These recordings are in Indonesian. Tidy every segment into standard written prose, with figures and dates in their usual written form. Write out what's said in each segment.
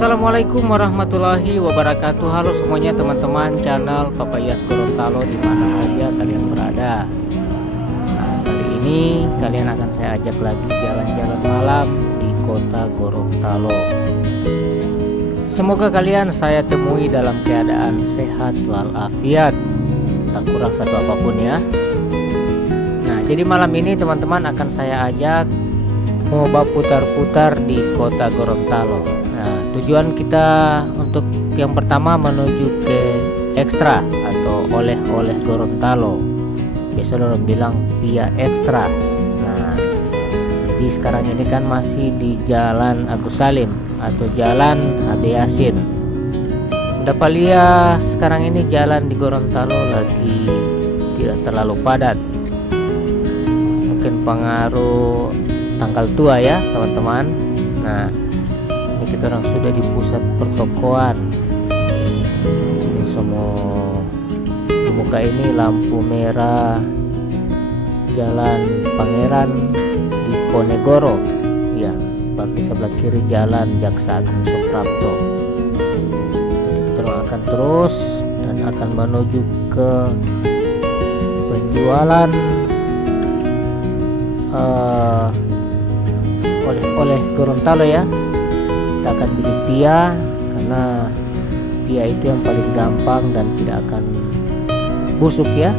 Assalamualaikum warahmatullahi wabarakatuh. Halo semuanya teman-teman channel Papayas Gorontalo dimana saja kalian berada. Nah, kali ini kalian akan saya ajak lagi jalan-jalan malam di kota Gorontalo. Semoga kalian saya temui dalam keadaan sehat walafiat, tak kurang satu apapun ya. Nah, jadi malam ini teman-teman akan saya ajak mau putar-putar di kota Gorontalo. Nah, tujuan kita untuk yang pertama menuju ke Ekstra atau oleh-oleh Gorontalo. Biasa orang bilang via Ekstra. Nah, jadi sekarang ini kan masih di Jalan Agus Salim atau Jalan HB Yasin. Dapat lihat sekarang ini jalan di Gorontalo lagi tidak terlalu padat. Mungkin pengaruh tanggal tua ya teman-teman. Nah, ini kita orang sudah di pusat pertokoan. Ini semua di muka ini lampu merah Jalan Pangeran di Ponegoro ya, berarti sebelah kiri Jalan Jaksa Agung Suprapto. Jadi kita orang akan terus dan akan menuju ke penjualan oleh Gorontalo ya. Kita akan beli pia karena pia itu yang paling gampang dan tidak akan busuk ya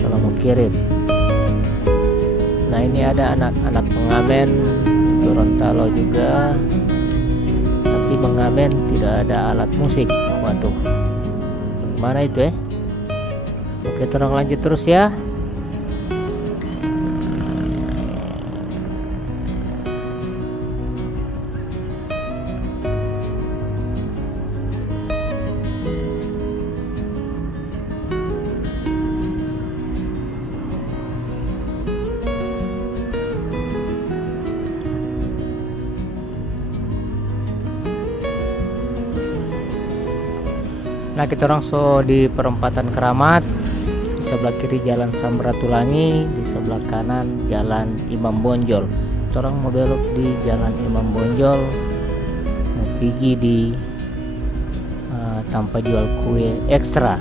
kalau mau kirim. Nah, ini ada anak-anak pengamen di Gorontalo juga, tapi mengamen tidak ada alat musik. Waduh, mana itu ya? Oke, tolong lanjut terus ya. Nah, kita orang di perempatan Keramat, di sebelah kiri Jalan Samratulangi, di sebelah kanan Jalan Imam Bonjol. Kita orang mau belok di Jalan Imam Bonjol, mau pergi di tanpa jual kue ekstra,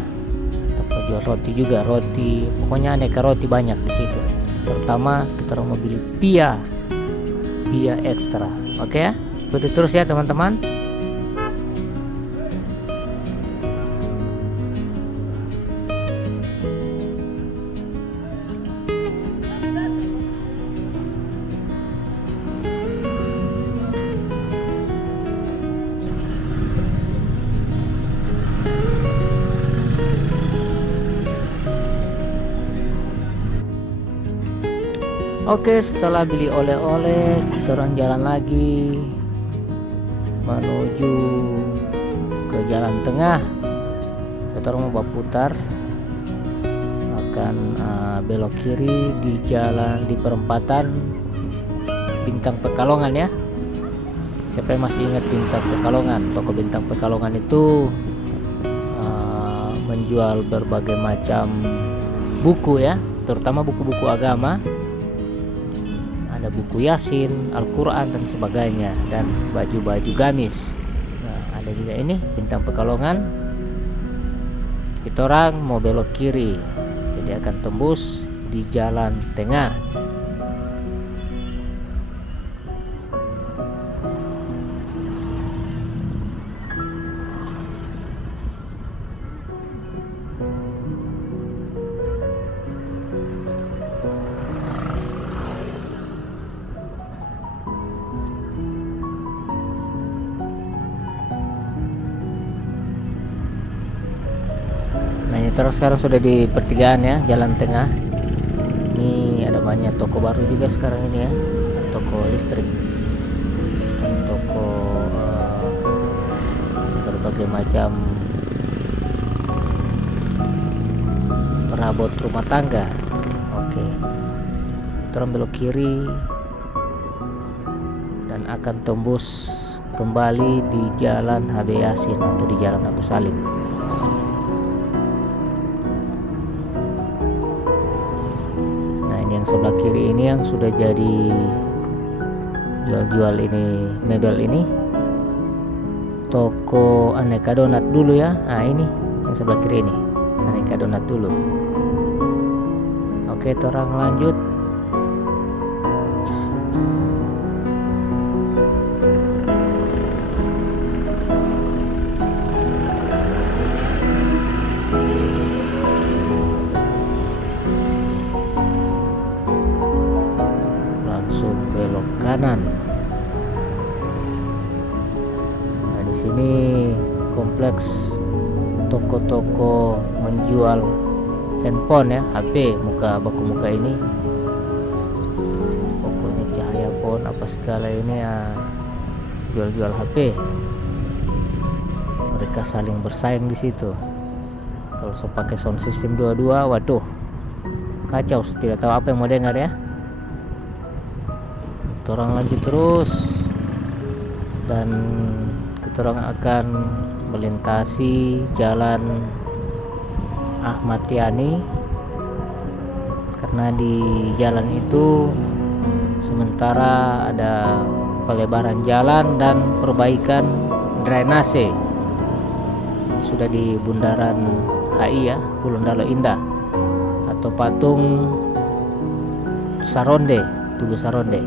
tanpa jual roti juga, roti pokoknya aneka roti banyak di situ. Terutama kita orang mau beli pia ekstra. Oke ya, ikuti terus ya teman-teman. Oke, setelah beli oleh-oleh, kita orang jalan lagi menuju ke jalan tengah. Kita orang mau putar, akan belok kiri di jalan di perempatan Bintang Pekalongan ya. Siapa yang masih ingat Bintang Pekalongan? Toko Bintang Pekalongan itu menjual berbagai macam buku ya, terutama buku-buku agama. Ada buku Yasin, Al-Quran dan sebagainya, dan baju-baju gamis. Nah, ada juga ini Bintang Pekalongan. Kita orang mau belok kiri, jadi akan tembus di jalan tengah. Terus sekarang sudah di pertigaan ya, jalan tengah. Ini ada banyak toko baru juga sekarang ini ya, toko listrik, toko berbagai macam perabot rumah tangga. Oke, terus belok kiri dan akan tembus kembali di Jalan HB Yasin atau di Jalan Agus Salim. Yang sebelah kiri ini yang sudah jadi jual-jual ini mebel ini toko aneka donat dulu ya. Nah ini yang sebelah kiri ini aneka donat dulu. Oke, orang lanjut. Langsung belok kanan. Nah, di sini kompleks toko-toko menjual handphone ya, HP, baku muka ini. Pokoknya cahaya phone apa segala ini ya, jual-jual HP. Mereka saling bersaing di situ. Kalau saya pakai sound system 22, waduh, kacau, tidak tahu apa yang mau dengar ya. Kita orang lanjut terus, dan kita orang akan melintasi jalan Ahmad Yani, karena di jalan itu sementara ada pelebaran jalan dan perbaikan drainase. Sudah di bundaran HI ya, Gorontalo Indah, atau patung Saronde, Tugu Saronde.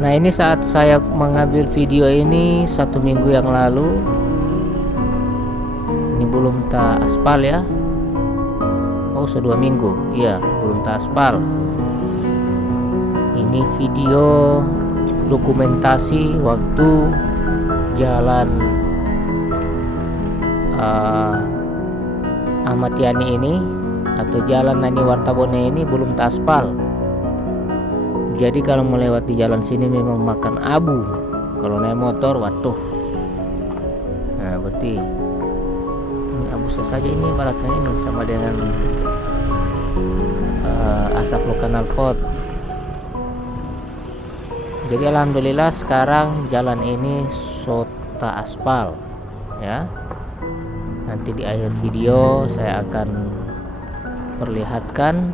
Nah ini saat saya mengambil video ini 1 minggu yang lalu. Ini belum tak aspal ya. Oh, sudah 2 minggu. Iya, belum tak aspal. Ini video dokumentasi waktu jalan Ahmad Yani ini, atau jalan Nani Wartabone ini belum tak aspal. Jadi kalau melewati jalan sini memang makan abu. Kalau naik motor, waduh. Nah, berarti ini abu saja ini belakang ini sama dengan asap lokal pot. Jadi alhamdulillah sekarang jalan ini sota aspal ya. Nanti di akhir video saya akan perlihatkan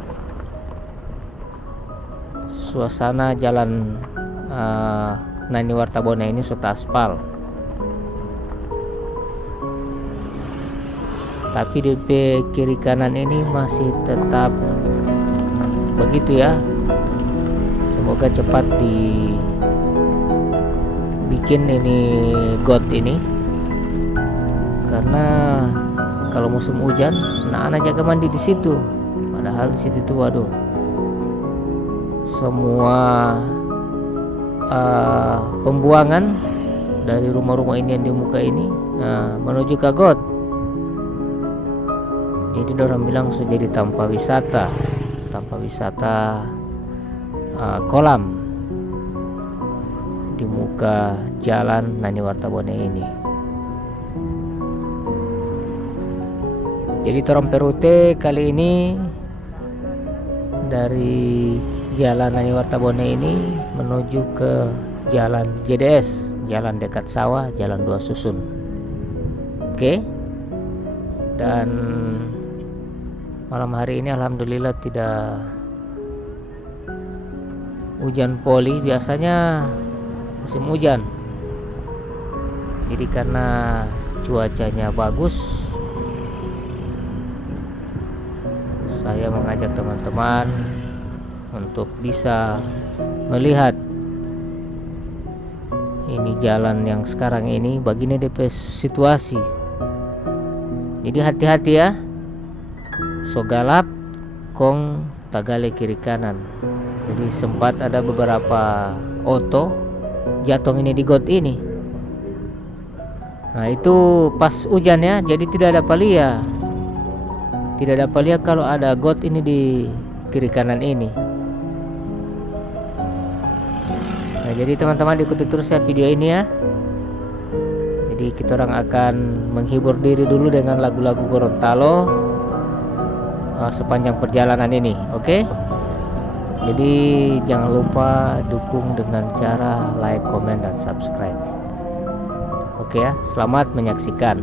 suasana jalan Nani Wartabone ini sota aspal. Tapi di kiri kanan ini masih tetap begitu ya. Semoga cepat dibikin ini got ini, karena kalau musim hujan anak-anak jaga mandi di situ. Padahal di situ tuh waduh, semua pembuangan dari rumah-rumah ini yang di muka ini menuju ke got. Jadi orang bilang sudah jadi tanpa wisata kolam di muka jalan Nani Wartabone ini. Jadi orang perute kali ini dari jalan Nani Wartabone ini menuju ke jalan JDS, jalan dekat sawah, jalan 2 susun. Oke. Dan malam hari ini alhamdulillah tidak hujan poli. Biasanya musim hujan. Jadi karena cuacanya bagus, saya mengajak teman-teman untuk bisa melihat ini jalan yang sekarang ini begini DP situasi. Jadi hati-hati ya. So gelap kong tagale kiri kanan. Jadi sempat ada beberapa oto jatuh ini di got ini. Nah itu pas hujan ya, jadi tidak ada palia. Tidak ada palia kalau ada got ini di kiri kanan ini. Nah jadi teman-teman ikuti terus ya video ini ya. Jadi kita orang akan menghibur diri dulu dengan lagu-lagu Gorontalo sepanjang perjalanan ini, oke? Jadi jangan lupa dukung dengan cara like, comment, dan subscribe. Oke ya, selamat menyaksikan.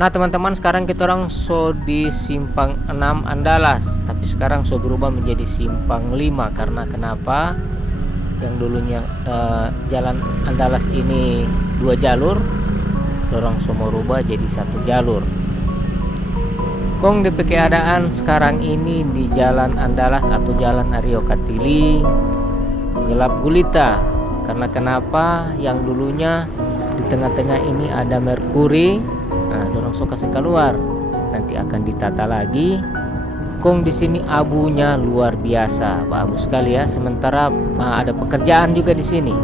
Nah teman-teman, sekarang kita orang so di simpang 6 Andalas, tapi sekarang so berubah menjadi simpang 5. Karena kenapa? Yang dulunya jalan Andalas ini 2 jalur, dorong semua rubah jadi 1 jalur. Kong di keadaan sekarang ini di jalan Andalas atau jalan Aryo Katili gelap gulita. Karena kenapa? Yang dulunya di tengah-tengah ini ada Merkuri. Nah, dorong so kasih keluar, nanti akan ditata lagi. Kong di sini abunya luar biasa, bagus sekali ya. Sementara ada pekerjaan juga di sini.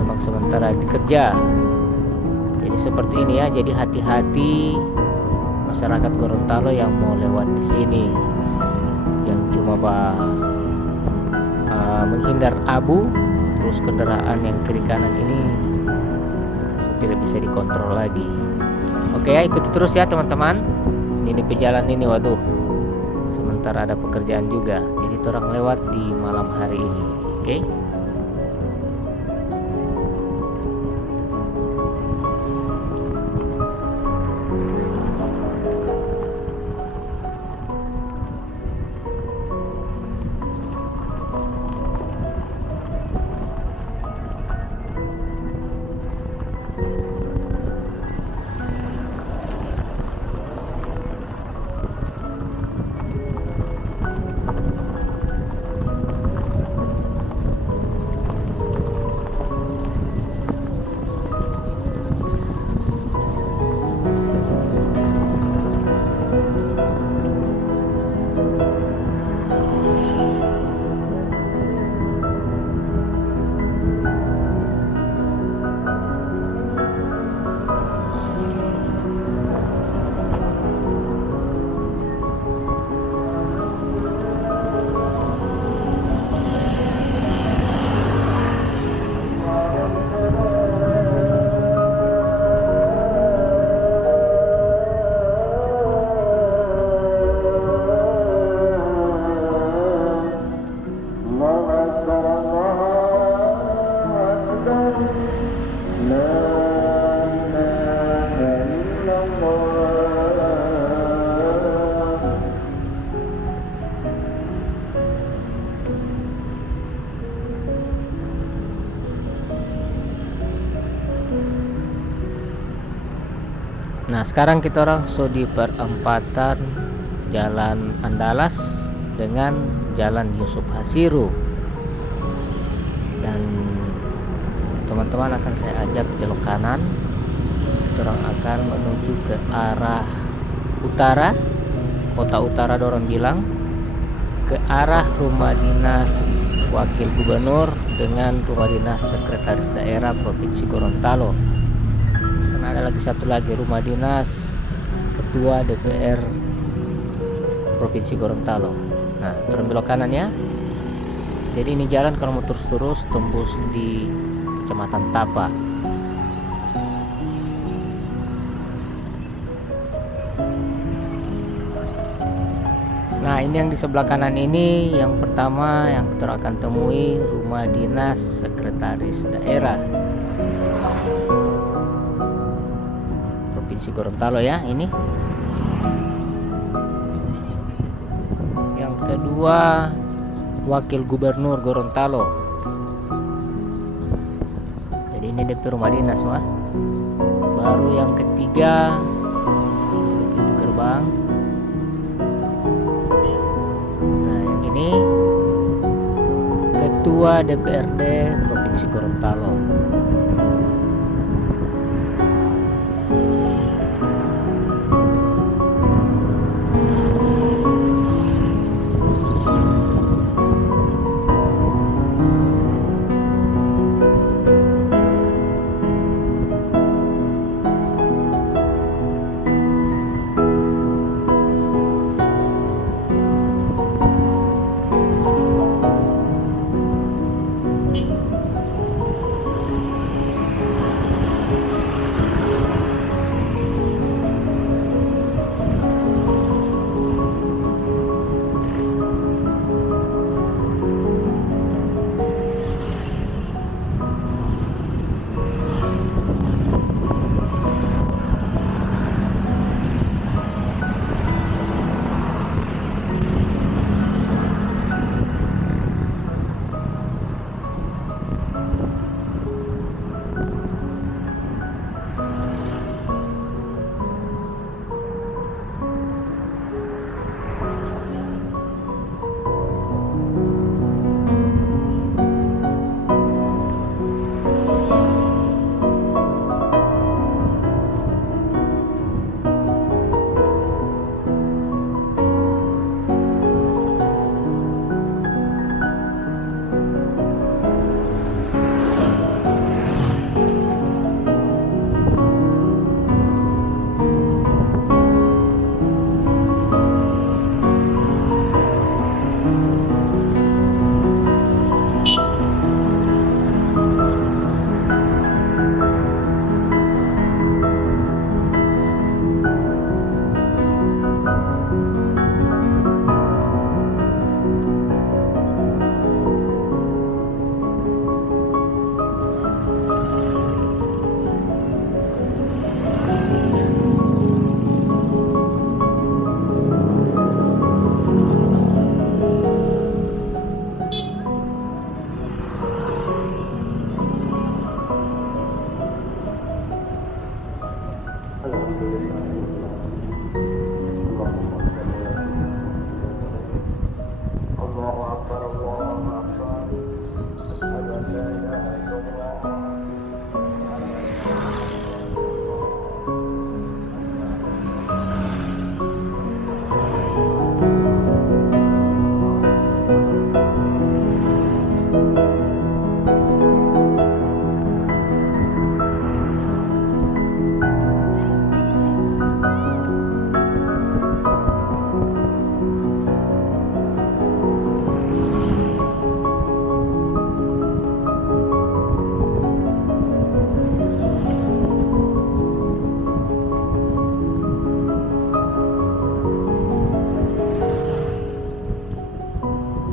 Memang sementara dikerja. Jadi seperti ini ya. Jadi hati-hati masyarakat Gorontalo yang mau lewat di sini, yang cuma menghindar abu. Terus kendaraan yang kiri kanan ini tidak bisa dikontrol lagi. Oke ya, ikuti terus ya teman-teman. Ini pejalan ini, waduh, sementara ada pekerjaan juga, jadi orang lewat di malam hari ini. Oke. Nah, sekarang kita orang di perempatan Jalan Andalas dengan Jalan Yusuf Hasiru, dan teman-teman akan saya ajak belok kanan. Kita orang akan menuju ke arah utara, kota utara dorong bilang, ke arah rumah dinas wakil gubernur dengan rumah dinas sekretaris daerah Provinsi Gorontalo. Dan ada lagi satu lagi rumah dinas ketua DPR Provinsi Gorontalo. Nah, turun belok kanan ya. Jadi ini jalan kalau mau terus tembus di Kecamatan Tapa. Nah, ini yang di sebelah kanan ini, yang pertama yang kita akan temui rumah dinas sekretaris daerah Provinsi Gorontalo ya, ini. Yang kedua wakil gubernur Gorontalo. Jadi ini DP rumah dinas wah. Baru yang ketiga pintu gerbang. Nah, yang ini ketua DPRD Provinsi Gorontalo.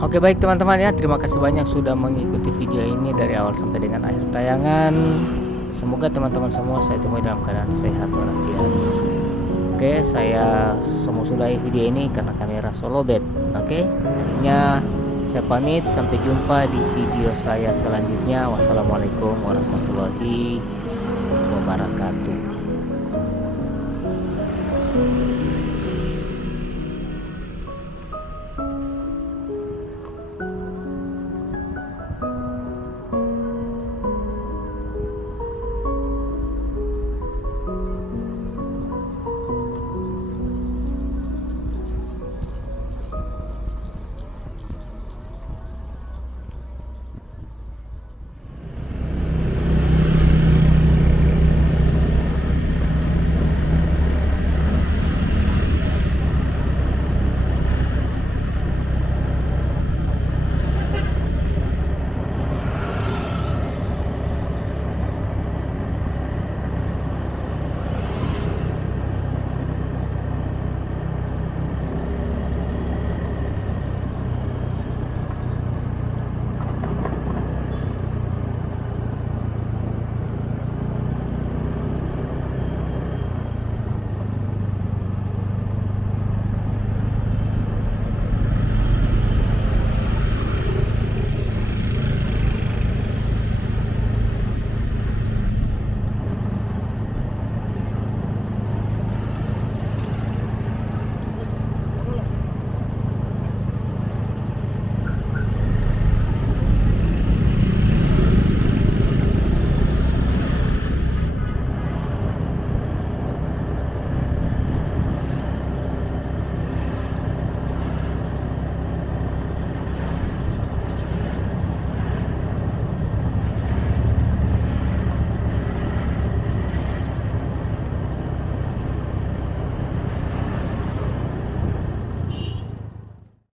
Oke, baik teman-teman ya, terima kasih banyak sudah mengikuti video ini dari awal sampai dengan akhir tayangan. Semoga teman-teman semua saya temui dalam keadaan sehat walafiat. Oke, saya semua sudahi video ini karena kamera solobet. Oke, akhirnya saya pamit, sampai jumpa di video saya selanjutnya. Wassalamualaikum warahmatullahi wabarakatuh.